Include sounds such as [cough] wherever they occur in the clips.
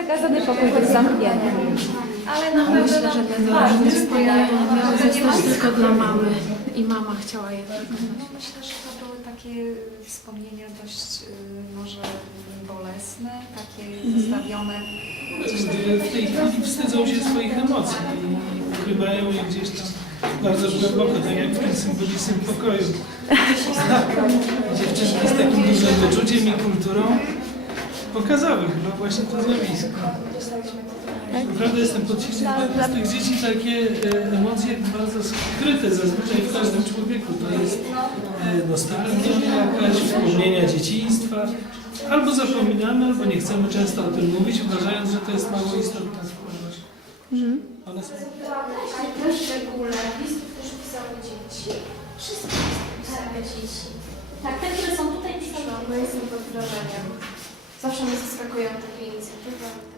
zakazany pokój był zamknięty. Ale na pewno... Myślę, że te doraźne wspomnienia miały zostać tylko dla mamy i mama chciała je Myślę, że to były takie wspomnienia dość y, może bolesne, takie zostawione gdzieś tam W tej chwili wstydzą się swoich emocji i ukrywają je gdzieś tam bardzo głęboko, tak jak w tym symbolicznym pokoju. [laughs] Dziewczynki z takim dużym wyczuciem i kulturą pokazały chyba właśnie to zjawisko. Naprawdę jestem pod wpływem z tych dzieci takie e, emocje bardzo skryte zazwyczaj w każdym człowieku. To jest e, nostalgia jakaś, wspomnienia dzieciństwa. Albo zapominamy, albo nie chcemy często o tym mówić, uważając, że to jest mało istotna skłonność. One są Ale też szczególe, listów też pisały dzieci. Wszystkie listy pisały dzieci. Tak, te, które są tutaj pisane. No jestem pod wrażeniem. Zawsze mnie zaskakują takie inicjatywy.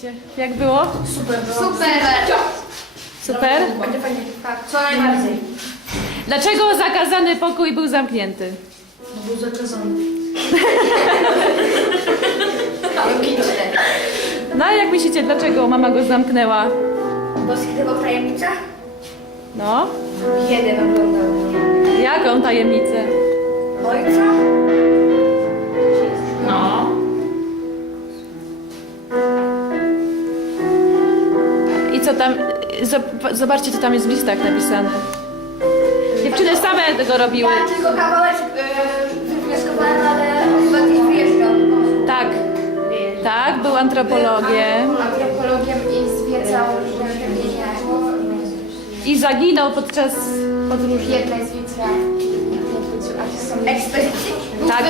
Powiedzcie, jak było? Super! Super? Będzie fajnie. Tak, co najbardziej. Dlaczego zakazany pokój był zamknięty? No był zakazany. No a jak myślicie, dlaczego mama go zamknęła? Bo skrywał tajemnicę? No, Jeden oglądał. jaką tajemnicę? Ojca? I co tam, zob- zobaczcie, co tam jest w listach napisane. Dziewczyny same tego robiły. Ja tylko kawałek yy, wywnioskowałem, ale chyba gdzieś wyjeżdżał. Tak, tak, był antropologiem Antropologiem i zwiedzał rzemienie. i zaginął podczas podróży. Jednej z. Ekspedycji? Tak.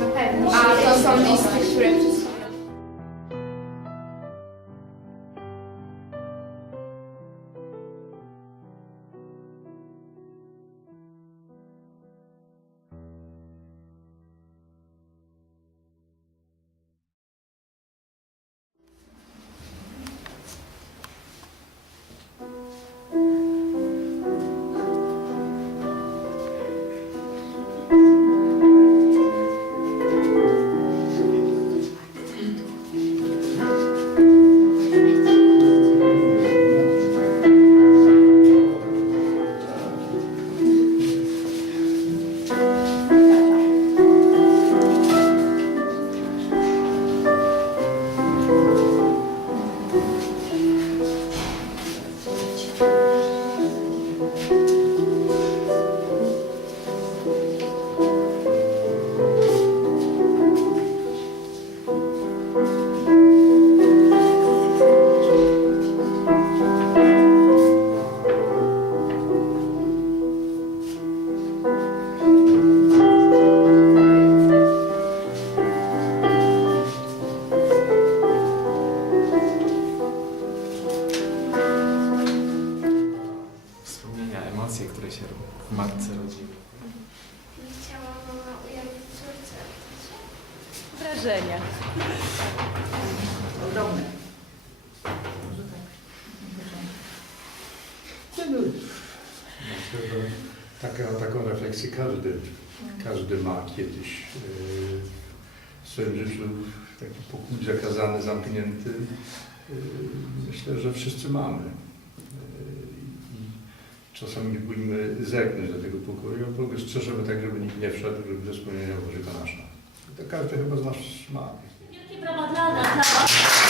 Na pewno. A to są listy, które Wrażenia. Myślę, że taka, taką refleksję każdy, każdy ma kiedyś yy, w swoim życiu taki pokój zakazany, zamknięty. Yy, Myślę, że wszyscy mamy. I czasami nie powinniśmy zerknąć do tego pokoju, go strzeżemy tak, żeby nikt nie wszedł, żeby ze że to nasza. To każdy chyba z nas ma. Brawa dla nas.